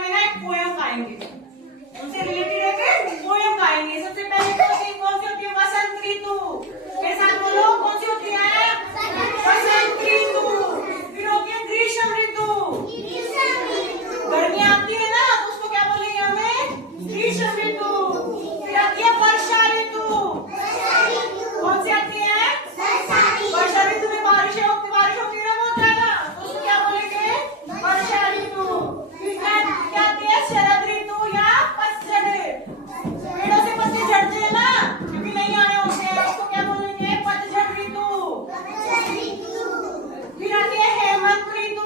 में ना एक पोयम गाएंगे, उनसे रिलेटेड एक पोयम गाएंगे। सबसे पहले कौन सी होती है? वसंत ऋतु। मेरे साथ बोलो, कौन सी होती है? वसंत ऋतु। फिर होती है ग्रीष्म ऋतु। गर्मी आती है ना, तो उसको क्या बोलेंगे हमें? ग्रीष्म ऋतु। फिर आती है वर्षा ऋतु। कौन सी आती है? वर्षा ऋतु में बारिश होती है ना बहुत ज्यादा, तो उसको क्या बोलेंगे? वर्षा ऋतु। फिर क्या आती है? शरद ऋतु या पतझड़। पेड़ों से पत्ते झड़ते हैं ना, क्योंकि नहीं आए होते हैं, उसको क्या बोलेंगे? पतझड़ ऋतु। फिर आती है हेमंत ऋतु।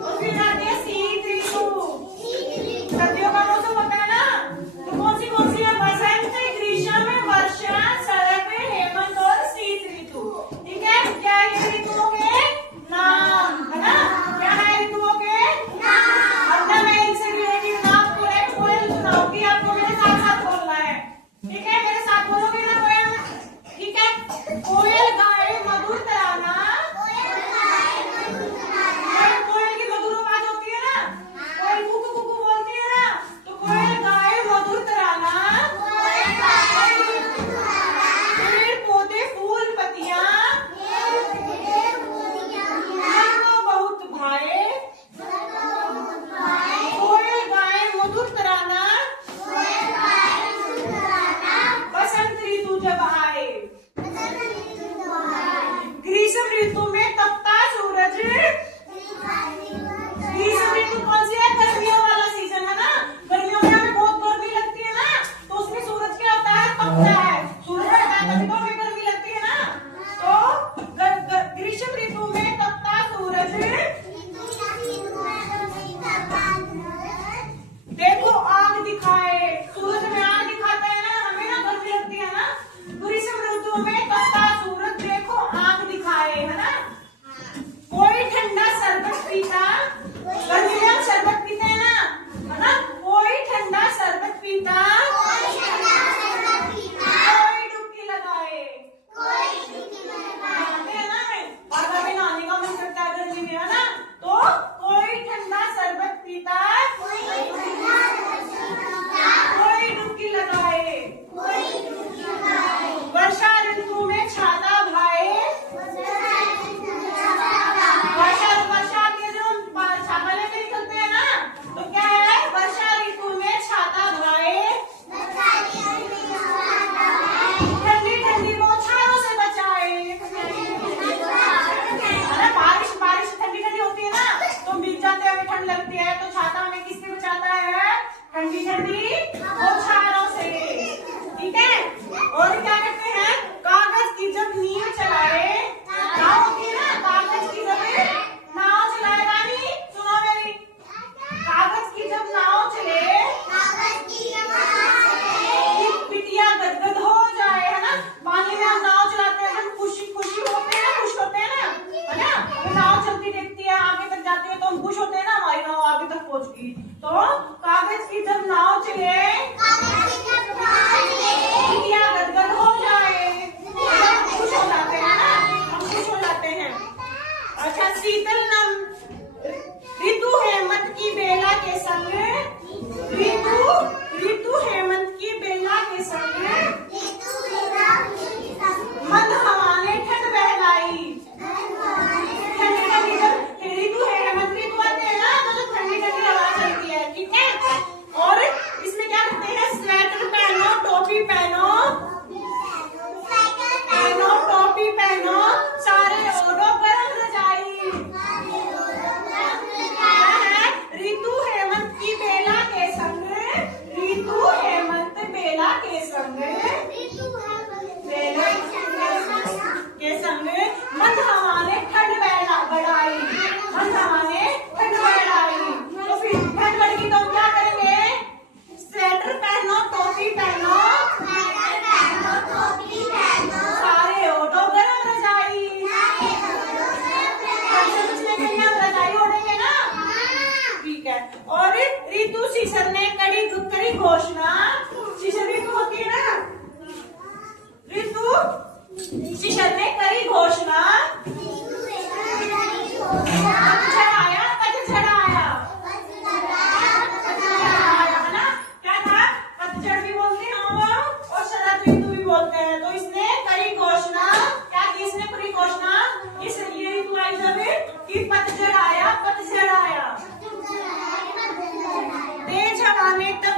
और फिर आती है शीत ऋतु। सर्दियों का मौसम होता है ना, तो कौन सी है? वसंत, ग्रीष्म, वर्षा, शरद, हेमंत और शीत ऋतु। ठीक है, क्या है ये ऋतुओं के नाम, है ना? क्या है ऋतुओं के नाम? अब ना मैं इनसे रिलेटेड नाम को एक पोएम सुनाऊंगी, आपको मेरे साथ साथ बोलना है। ठीक है, मेरे साथ बोलोगे ना पोएम? ठीक है। कोयल गाए मधुर तराना। कोयल की मधुर आवाज होती है ना, कोयल कुकू कुकू बोलती है ना, तो कोयल गाए मधुर तराना। पेड़ पौधे फूल पत्तियां मन को बहुत भाए। कोयल गाए मधुर तराना, बसंत ऋतु जब आए। ग्रीष्म ऋतु में तपता सूरज। ग्रीष्म ऋतु कौन सी है? गर्मियों वाला सीजन है ना, गर्मियों में हमें बहुत गर्मी लगती है ना, तो उसमें सूरज क्या होता है? तपता है, सूरज रहता है तभी तो हमें गर्मी लगती है ना। तो ग्रीष्म ऋतु में तपता सूरज, देखो आग दिखाए। सूरज में आग दिखाता है ना, हमें ना गर्मी लगती है ना। ग्रीष्म ऋतु में तपता सूरज, देखो आग दिखाए, है ना। कोई ठंडा शरबत पीता, गर्मी में हम शरबत पीते हैं ना, है ना। कोई ठंडा शरबत पीता, कोई डुबकी लगाए। नहाते हैं ना, और कभी नहाने का मन करता है गर्मी में, है ना, तो कोई ठंडा शरबत पीता, कोई डुबकी लगाए। वर्षा ऋतु में छाता भाए। वर्षा के जो छाता लेके निकलते हैं ना, तो क्या है? वर्षा ऋतु में छाता भाए। ठंडी ठंडी बौछारों से बचाए। अरे बारिश ठंडी ठंडी होती है ना, तो भीग जाते हैं, हमें ठंड लगती है, तो छाता हमें किससे बचाता है? ठंडी ठंडी बौछारों से। ठीक है, और क्या करते हैं? कागज की जब नींव चलाए। नाव होती है ना, कागज की जब नाव चलाए। रानी सुनो मेरी, कागज की जब नाव चले, पिटिया गदगद हो जाए, है ना। पानी में हम नाव चलाते हैं, हम खुश होते हैं, खुश होते हैं ना, है ना। हमें नाव चलती देखती है, आगे तक जाती है, तो हम खुश होते हैं ना, हमारी नाव आगे तक पहुंच गई। तो कागज की जब नाव चले, पिटिया गदगद हो जाए, हम खुश हो जाते हैं ना, हम खुश हो जाते हैं। अच्छा, शीतल नम ऋतु हेमंत की बेला के संग, ऋतु हेमंत की बेला के संग, मंद हवा ने ठंड बहलाई। ठंडी ठंडी जब ऋतु हेमंत ऋतु आते हैं ना, तो जो ठंडी ठंडी हवा चलती है। ठीक है, और इसमें क्या करते हैं? स्वेटर पहनो, टोपी पहनो, टोपी पहनो, सारे ओढ़ो गरम रजाई। ऋतु हेमंत की बेला के संग, ऋतु हेमंत बेला के संग, बेला के संग मंद हवा ने ठंड बढ़ाई। मंद हवा ने ठंड बढ़ाई, तो फिर ठंड बढ़ेगी तो हम क्या करेंगे? स्वेटर पहनो, टोपी पहनो, सारे ओढ़ो गरम रजाई। रजाई ओढ़ेंगे ना, ठीक है। और ऋतु शिशिर ने करी घोषणा। शिशिर ऋतु होती है ना, ऋतु शिशिर ने करी घोषणा। पतझड़ आया, पतझड़ आया। नेता